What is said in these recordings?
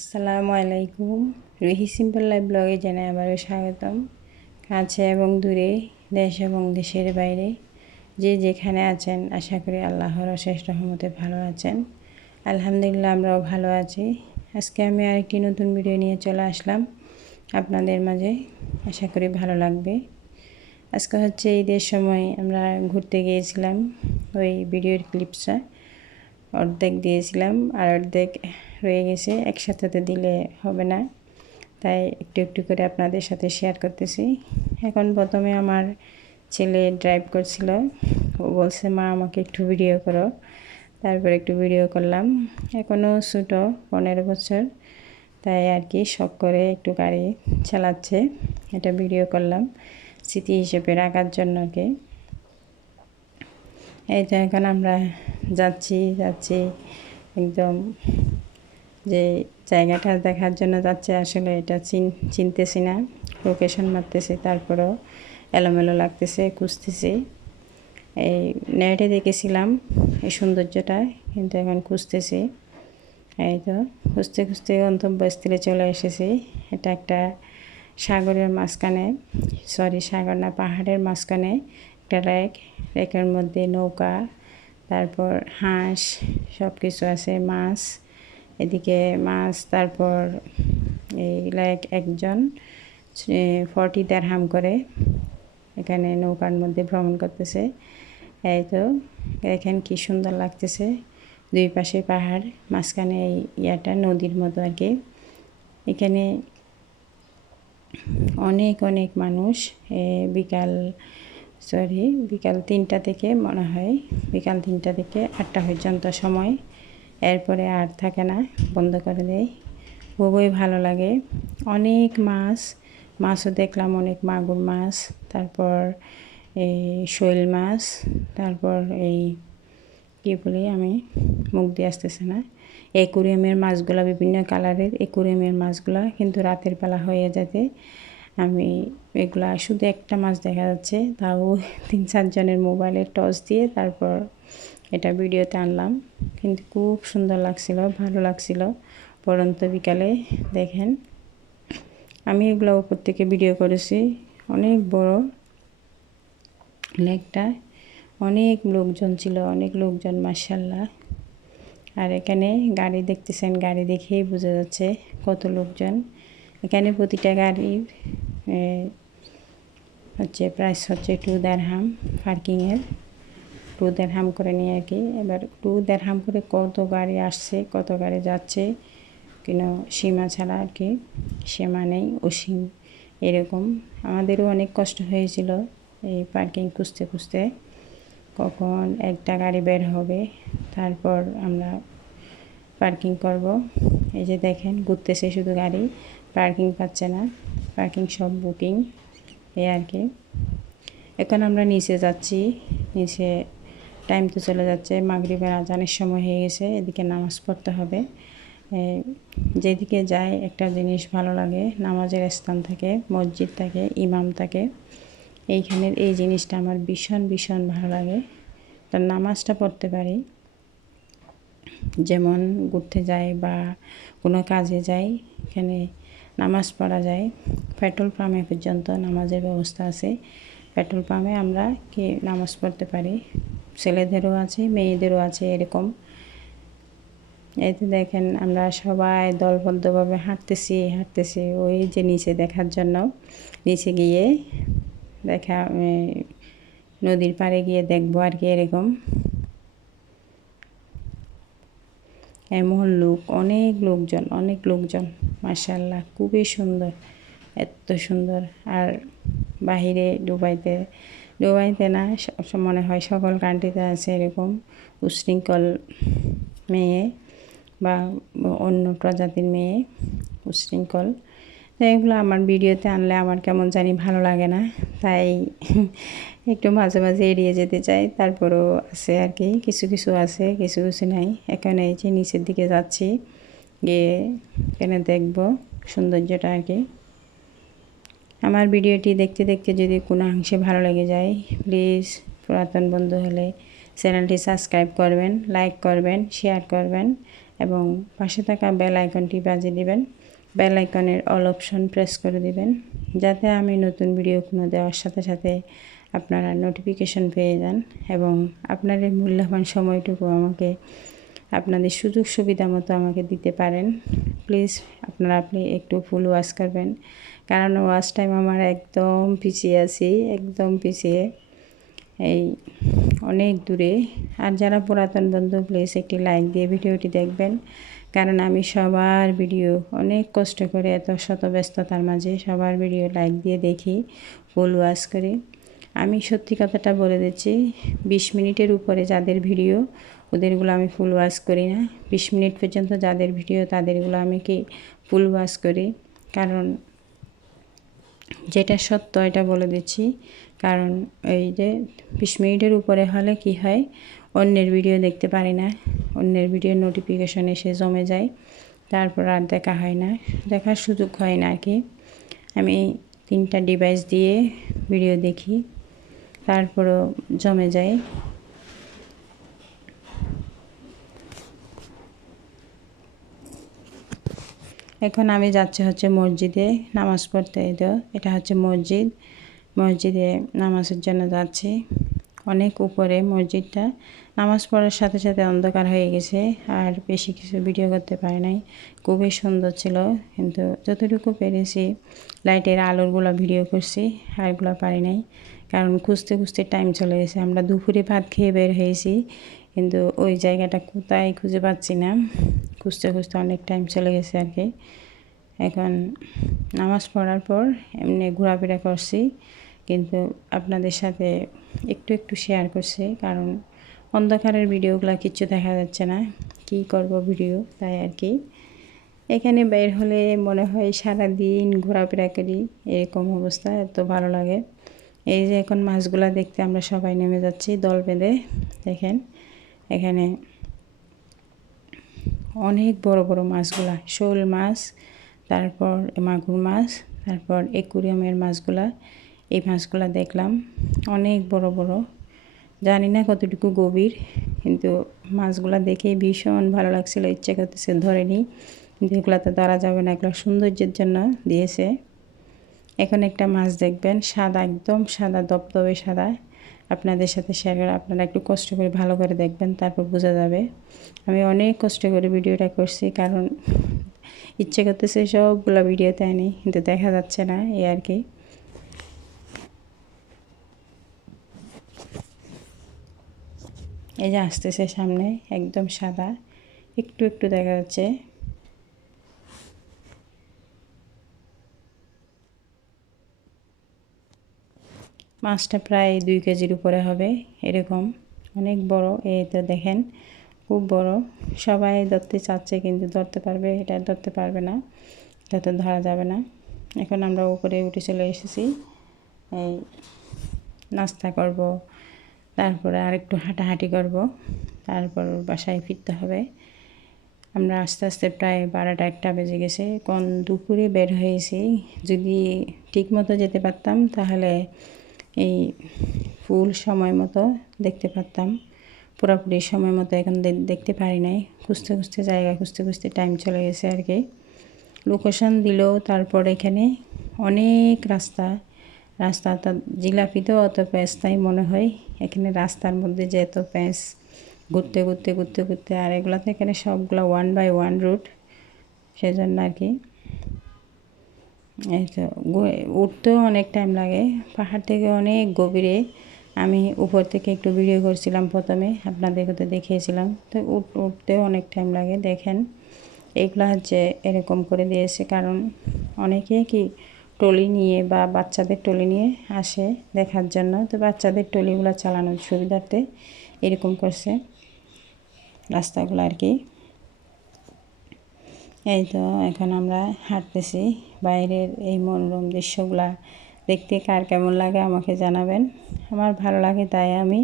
আসসালামু আলাইকুম। Ruhi simple life ব্লগে জানাই আবারও স্বাগতম। কাছে এবং দূরে, দেশ এবং দেশের বাইরে যে যেখানে আছেন, আশা করি আল্লাহর অশেষ রহমতে ভালো আছেন। আলহামদুলিল্লাহ, আমরাও ভালো আছি। আজকে আমি আরেকটি নতুন ভিডিও নিয়ে চলে আসলাম আপনাদের মাঝে। আশা করি ভালো লাগবে। আজকে হচ্ছে ঈদের সময় আমরা ঘুরতে গিয়েছিলাম। ওই ভিডিওর ক্লিপসটা অর্ধেক দিয়েছিলাম আর অর্ধেক রয়ে গেছে, একসাথে তো দিলে হবে না, তাই একটু একটু করে আপনাদের সাথে শেয়ার করতেছি। এখন প্রথমে আমার ছেলে ড্রাইভ করছিল, ও বলছে মা আমাকে একটু ভিডিও করো, তারপর একটু ভিডিও করলাম। এখনও ছোটো, 15 বছর, তাই আর কি শখ করে একটু গাড়ি চালাচ্ছে, এটা ভিডিও করলাম স্মৃতি হিসেবে রাখার জন্য কি। এই তো এখন আমরা যাচ্ছি একদম যে জায়গাটা দেখার জন্য যাচ্ছে, আসলে এটা চিনতেছি না, লোকেশন মারতেছি, তারপরেও এলোমেলো লাগতেছে, খুঁজতেছি। এই নেটে দেখেছিলাম এই সৌন্দর্যটা, কিন্তু এখন খুঁজতেছি। এই তো খুঁজতে খুঁজতে গন্তব্যস্থলে চলে এসেছি। এটা একটা সাগরের মাঝখানে, সাগর না, পাহাড়ের মাঝখানে একটা রেকের মধ্যে নৌকা, তারপর হাঁস, সব কিছু আছে, মাছ, এদিকে মাছ, তারপর এই একজন 40 দিরহাম করে এখানে নৌকার মধ্যে ভ্রমণ করতেছে। এই তো দেখেন কি সুন্দর লাগতেছে, দুই পাশে পাহাড়, মাঝখানে এই নদীর মতো আর কি। এখানে অনেক অনেক মানুষ বিকাল 3টা থেকে মনে হয়, বিকাল 3টা থেকে 8টা পর্যন্ত সময়, এরপরে আর থাকে না, বন্ধ করে দেয়। খুবই ভালো লাগে। অনেক মাছও দেখলাম, অনেক মাগুর মাছ, তারপর এই শৈল মাছ, তারপর এই কী বলি আমি, মুখ দিয়ে আসতেছে না, অ্যাকুরিয়ামের মাছগুলা, বিভিন্ন কালারের অ্যাকুরিয়ামের মাছগুলা, কিন্তু রাতের বেলা হয়ে যেতে আমি এগুলা শুধু একটা মাছ দেখা যাচ্ছে, তাও 3-4 জনের মোবাইলে টর্চ দিয়ে তারপর এটা ভিডিওতে আনলাম। কিন্তু খুব সুন্দর লাগছিল, ভালো লাগছিল। পরন্ত বিকালে দেখেন, আমি এগুলো উপর থেকে ভিডিও করেছি। অনেক বড় লেকটা, অনেক লোকজন ছিল, অনেক লোকজন মাশাআল্লাহ। আর এখানে গাড়ি দেখতেছেন, গাড়ি দেখেই বোঝা যাচ্ছে কত লোকজন। এখানে প্রতিটা গাড়ির হচ্ছে প্রাইস হচ্ছে 2 দিরহাম, পার্কিংয়ের 2 দিরহাম করে নিয়ে আর কি। এবার 2 দিরহাম করে কত গাড়ি আসছে, কত গাড়ি যাচ্ছে, কোনো সীমা ছাড়া আর কি, সীমা নেই, অসীম এরকম। আমাদেরও অনেক কষ্ট হয়েছিল এই পার্কিং খুঁজতে খুঁজতে, কখন একটা গাড়ি বের হবে, তারপর আমরা পার্কিং করব। এই যে দেখেন ঘুরতেছে শুধু গাড়ি, পার্কিং পাচ্ছে না, পার্কিং সব বুকিং, এই আর কি। এখন আমরা নিচে যাচ্ছি, নিচে টাইম তো চলে যাচ্ছে, মাগরিবের আজানের সময় হয়ে গেছে, এদিকে নামাজ পড়তে হবে। যেদিকে যায় একটা জিনিস ভালো লাগে, নামাজের স্থান থাকে, মসজিদ থাকে, ইমাম থাকে, এইখানের এই জিনিসটা আমার ভীষণ ভীষণ ভালো লাগে। তার নামাজটা পড়তে পারি, যেমন ঘুরতে যাই বা কোনো কাজে যাই, এখানে নামাজ পড়া যায়। পেট্রোল পাম্পে পর্যন্ত নামাজের ব্যবস্থা আছে, পেট্রোল পাম্পে আমরা কি নামাজ পড়তে পারি, ছেলেদেরও আছে, মেয়েদেরও আছে এরকম। এই তো দেখেন আমরা সবাই দলবদ্ধভাবে হাঁটতেছি ওই যে নিচে দেখার জন্য, নিচে গিয়ে দেখা, নদীর পাড়ে গিয়ে দেখবো আর কি, এরকম। এমন লোক, অনেক লোকজন মাশাআল্লাহ, খুবই সুন্দর, এত সুন্দর। আর বাহিরে দুবাইতে না, মনে হয় সকল কান্ট্রিতে আছে এরকম উশৃঙ্খল মেয়ে বা অন্য প্রজাতির মেয়ে, উশৃঙ্খল। এগুলো আমার ভিডিওতে আনলে আমার কেমন জানি ভালো লাগে না, তাই একটু মাঝে মাঝে এড়িয়ে যেতে চাই। তারপরেও আছে আর কি, কিছু কিছু আছে, কিছু কিছু নাই। এখানে এই যে নিচের দিকে যাচ্ছি, গিয়ে এখানে দেখবো সৌন্দর্যটা আর কি। আমার ভিডিওটি দেখতে দেখতে যদি কোনো অংশে ভালো লেগে যায়, প্লিজ পুরাতন বন্ধু হলে চ্যানেলটি সাবস্ক্রাইব করবেন, লাইক করবেন, শেয়ার করবেন এবং পাশে থাকা বেল আইকনটি বাজিয়ে দিবেন। বেল আইকনের অল অপশন প্রেস করে দিবেন, যাতে আমি নতুন ভিডিও কোনো দেওয়ার সাথে সাথে আপনারা নোটিফিকেশন পেয়ে যান এবং আপনাদের মূল্যবান সময়টুকু আমাকে আপনাদের সুযোগ সুবিধা মতো আমাকে দিতে পারেন। প্লিজ আপনারা একটু ফুল ওয়াচ করবেন, কারণ ওয়াচ টাইম আমার একদম পিছিয়ে আছি, একদম পিছিয়ে, এই অনেক দূরে। আর যারা পুরাতন বন্ধু প্লিজ একটি লাইক দিয়ে ভিডিওটি দেখবেন, কারণ আমি সবার ভিডিও অনেক কষ্ট করে এত শত ব্যস্ততার মাঝে সবার ভিডিও লাইক দিয়ে দেখি, ফুল ওয়াচ করি। আমি সত্যি কথাটা বলে দিচ্ছি, 20 মিনিটের উপরে যাদের ভিডিও ওদেরগুলো আমি ফুল ওয়াচ করি না। 20 মিনিট পর্যন্ত যাদের ভিডিও তাদেরগুলো আমি ফুল ওয়াচ করি, কারণ যেটা সত্য এটা বলে দিচ্ছি। কারণ এই যে 20 মিনিটের উপরে হলে কি হয়, অন্যের ভিডিও দেখতে পারি না, অন্যের ভিডিও নোটিফিকেশন এসে জমে যায়, তারপর আর দেখা হয় না, দেখার সুযোগ হয় না আর কি। আমি 3টা ডিভাইস দিয়ে ভিডিও দেখি, তারপরও জমে যায়। এখন আমি যাচ্ছি হচ্ছে মসজিদে নামাজ পড়তে। এটা হচ্ছে মসজিদ, মসজিদে নামাজের জন্য যাচ্ছি। অনেক উপরে মসজিদটা, নামাজ পড়ার সাথে সাথে অন্ধকার হয়ে গেছে, আর বেশি কিছু ভিডিও করতে পারি নাই। খুবই সুন্দর ছিল, কিন্তু যতটুকু পেরেছি লাইটের আলোরগুলো ভিডিও করছি, আরগুলো পারি নাই, কারণ খুঁজতে খুঁজতে টাইম চলে গেছে। আমরা দুপুরে ভাত খেয়ে বের হয়েছি, কিন্তু ওই জায়গাটা কোথায় খুঁজে পাচ্ছি না, খুঁজতে খুঁজতে অনেক টাইম চলে গেছে আর কি। এখন নামাজ পড়ার পর এমনি ঘোরাফেরা করছি, কিন্তু আপনাদের সাথে একটু একটু শেয়ার করছি, কারণ অন্ধকারের ভিডিওগুলো কিচ্ছু দেখা যাচ্ছে না, কি করব ভিডিও, তাই আর কি। এখানে বের হলে মনে হয় সারাদিন ঘোরাফেরা করি, এরকম অবস্থা, এত ভালো লাগে। এই যে এখন মাছগুলা দেখতে আমরা সবাই নেমে যাচ্ছি দল বেঁধে। দেখেন এখানে অনেক বড় বড় মাছগুলা, শোল মাছ, তারপর মাগুর মাছ, তারপর অ্যাকুরিয়ামের মাছগুলা, এই মাছগুলা দেখলাম অনেক বড় বড়, জানি না কতটুকু গভীর, কিন্তু মাছগুলা দেখে ভীষণ ভালো লাগছিল, ইচ্ছে করতেছে ধরে নিই, কিন্তু এগুলো তো ধরা যাবে না, এগুলো সৌন্দর্যের জন্য দিয়েছে। এখন একটা মাছ দেখবেন, সাদা, একদম সাদা, দবদবে সাদা, আপনাদের সাথে শেয়ার করে, আপনারা একটু কষ্ট করে ভালো করে দেখবেন, তারপর বোঝা যাবে। আমি অনেক কষ্ট করে ভিডিওটা করছি, কারণ ইচ্ছে করতেছে সবগুলো ভিডিওতে আনি, কিন্তু দেখা যাচ্ছে না, এই আর কি। এই যে আসতেছে সামনে, একদম সাদা, একটু একটু দেখা যাচ্ছে। মাছটা প্রায় 2 কেজির উপরে হবে, এরকম অনেক বড়। এই তো দেখেন, খুব বড়। সবাই ধরতে চাচ্ছে, কিন্তু ধরতে পারবে, এটা ধরতে পারবে না, এটা তো ধরা যাবে না। এখন আমরা উপরে উঠে চলে এসেছি, এই নাস্তা করব, তারপরে আর একটু হাঁটাহাঁটি করব, তারপর বাসায় ফিরতে হবে। আমরা আস্তে আস্তে প্রায় 12টা 1টা বেজে গেছে, কোন দুপুরে বের হয়েছি। যদি ঠিক মতো যেতে পারতাম তাহলে এই ফুল সময় মতো দেখতে পারতাম, পুরোপুরি সময় মতো এখন দেখতে পারি নাই, খুঁজতে খুঁজতে জায়গা খুঁজতে খুঁজতে টাইম চলে গেছে আর কি। লোকেশন দিল, তারপর এখানে অনেক রাস্তা, রাস্তাটা জিলাপিতেও অত প্যাঁচ তাই মনে হয়, এখানে রাস্তার মধ্যে যে এত প্যাঁচ, ঘুরতে ঘুরতে ঘুরতে ঘুরতে, আর এগুলোতে এখানে সবগুলো 1 বাই 1 রুট, সেজন্য আর কি। এই তো উঠতেও অনেক টাইম লাগে, পাহাড় থেকে অনেক গভীরে। আমি উপর থেকে একটু ভিডিও করছিলাম প্রথমে, আপনাদেরকে তো দেখিয়েছিলাম, তো উঠতেও অনেক টাইম লাগে। দেখেন এগুলো হচ্ছে এরকম করে দিয়েছে, কারণ অনেকে কি ট্রলি নিয়ে বা বাচ্চাদের ট্রলি নিয়ে আসে দেখার জন্য, তো বাচ্চাদের ট্রলিগুলো চালানোর সুবিধার্থে এরকম করছে রাস্তাগুলো আর কি। এই তো এখন আমরা হাঁটতেছি, বাইরের এই মনোরম দৃশ্যগুলা দেখতে কার কেমন লাগে আমাকে জানাবেন। আমার ভালো লাগে, তাই আমি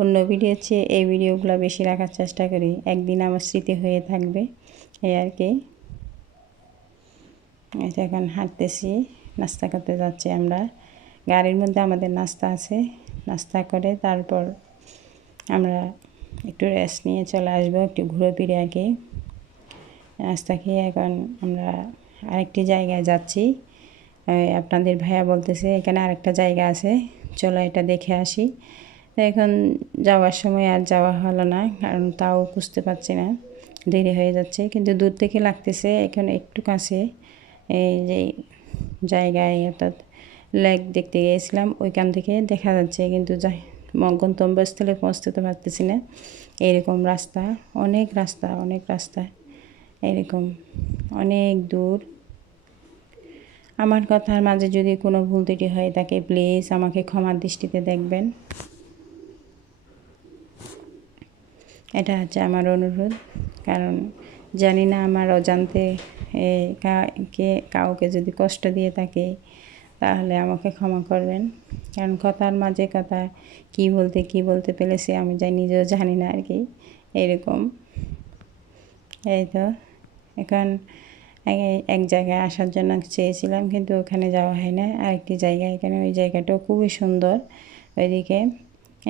অন্য ভিডিওর চেয়ে এই ভিডিওগুলো বেশি রাখার চেষ্টা করি, একদিন আমার স্মৃতি হয়ে থাকবে, এই আর কি। এই তো এখন হাঁটতেছি, নাস্তা করতে যাচ্ছি আমরা, গাড়ির মধ্যে আমাদের নাস্তা আছে, নাস্তা করে তারপর আমরা একটু রেস্ট নিয়ে চলে আসবো, একটু ঘুরে ফিরে আর কি। নাস্তা খেয়ে এখন আমরা আরেকটি জায়গায় যাচ্ছি। আপনাদের ভাইয়া বলতেছে এখানে আরেকটা জায়গা আছে, চলো এটা দেখে আসি। তো এখন যাওয়ার সময় আর যাওয়া হলো না, কারণ তাও বুঝতে পারছি না, দেরি হয়ে যাচ্ছে। কিন্তু দূর থেকে লাগতেছে এখানে একটু কাছে এই যে জায়গায়, অর্থাৎ লেক দেখতে গিয়েছিলাম, ওইখান থেকে দেখা যাচ্ছে, কিন্তু গন্তব্যস্থলে পৌঁছতে পারতেছি না। এরকম রাস্তা, অনেক রাস্তা, অনেক রাস্তা, এরকম অনেক দূর। আমার কথার মাঝে যদি কোনো ভুল ত্রুটি হয়ে থাকে প্লিজ আমাকে ক্ষমার দৃষ্টিতে দেখবেন, এটা হচ্ছে আমার অনুরোধ। কারণ জানি না আমার অজান্তে কাউকে যদি কষ্ট দিয়ে থাকে তাহলে আমাকে ক্ষমা করবেন। কারণ কথার মাঝে কথা কি বলতে পেরেছি আমি নিজেও জানি না আর কি। এরকম এই তো এখন এক জায়গায় আসার জন্য চেয়েছিলাম, কিন্তু ওখানে যাওয়া হয় না। আরেকটি জায়গা, এখানে ওই জায়গাটাও খুবই সুন্দর। ওইদিকে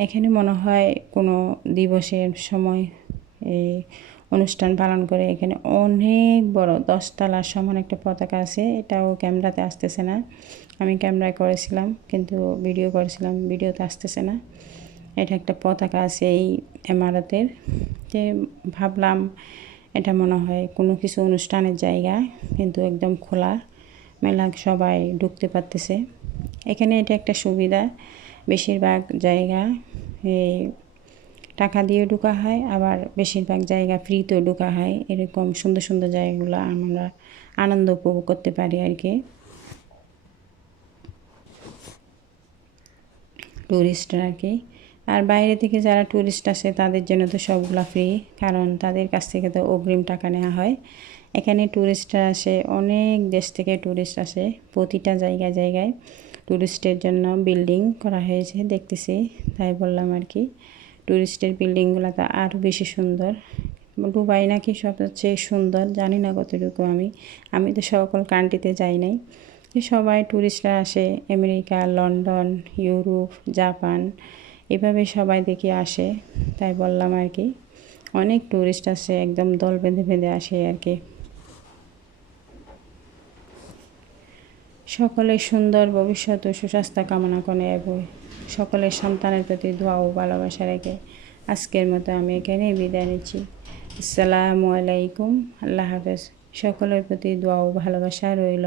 এখানে মনে হয় কোনো দিবসের সময় এই অনুষ্ঠান পালন করে। এখানে অনেক বড় 10 তলার সমান একটা পতাকা আছে, এটাও ক্যামেরাতে আসতেছে না। আমি ক্যামেরায় করেছিলাম, কিন্তু ভিডিও করেছিলাম, ভিডিওতে আসতেছে না। এটা একটা পতাকা আছে এই ইমারতের, যে ভাবলাম এটা মনে হয় কোনো কিছু অনুষ্ঠানের জায়গা, কিন্তু একদম খোলা মেলা, সবাই ঢুকতে পারতেছে। এখানে এটা একটা সুবিধা, বেশিরভাগ জায়গা এই টাকা দিয়ে ঢোকা হয়, আবার বেশিরভাগ জায়গা ফ্রিতেও ঢোকা হয়। এরকম সুন্দর সুন্দর জায়গাগুলো আমরা আনন্দ উপভোগ করতে পারি আর কি। ট্যুরিস্টরা আর কি। আর বাইরে থেকে যারা ট্যুরিস্ট আসে তাদের জন্য তো সবগুলা ফ্রি, কারণ তাদের কাছ থেকে তো অগ্রিম টাকা নেওয়া হয়। এখানে ট্যুরিস্টরা আসে, অনেক দেশ থেকে ট্যুরিস্ট আসে। প্রতিটা জায়গায় জায়গায় ট্যুরিস্টের জন্য বিল্ডিং করা হয়েছে দেখতেছি, তাই বললাম আর কি। ট্যুরিস্টের বিল্ডিংগুলো তো আরও বেশি সুন্দর। দুবাই নাকি সবচেয়ে সুন্দর, জানি না কতটুকু। আমি তো সকল কান্ট্রিতে যাই নাই। সবাই ট্যুরিস্টরা আসে, আমেরিকা, লন্ডন, ইউরোপ, জাপান, এভাবে সবাই দেখে আসে, তাই বললাম আর কি। অনেক ট্যুরিস্ট আসে, একদম দল বেঁধে বেঁধে আসে আর কি। সকলের সুন্দর ভবিষ্যৎ ও সুস্বাস্থ্য কামনা করে এবং সকলের সন্তানের প্রতি দোয়া ও ভালোবাসা রেখে আজকের মতো আমি এখানেই বিদায় নিচ্ছি। আসসালামু আলাইকুম, আল্লাহ হাফেজ। সকলের প্রতি দোয়া ও ভালোবাসা রইল।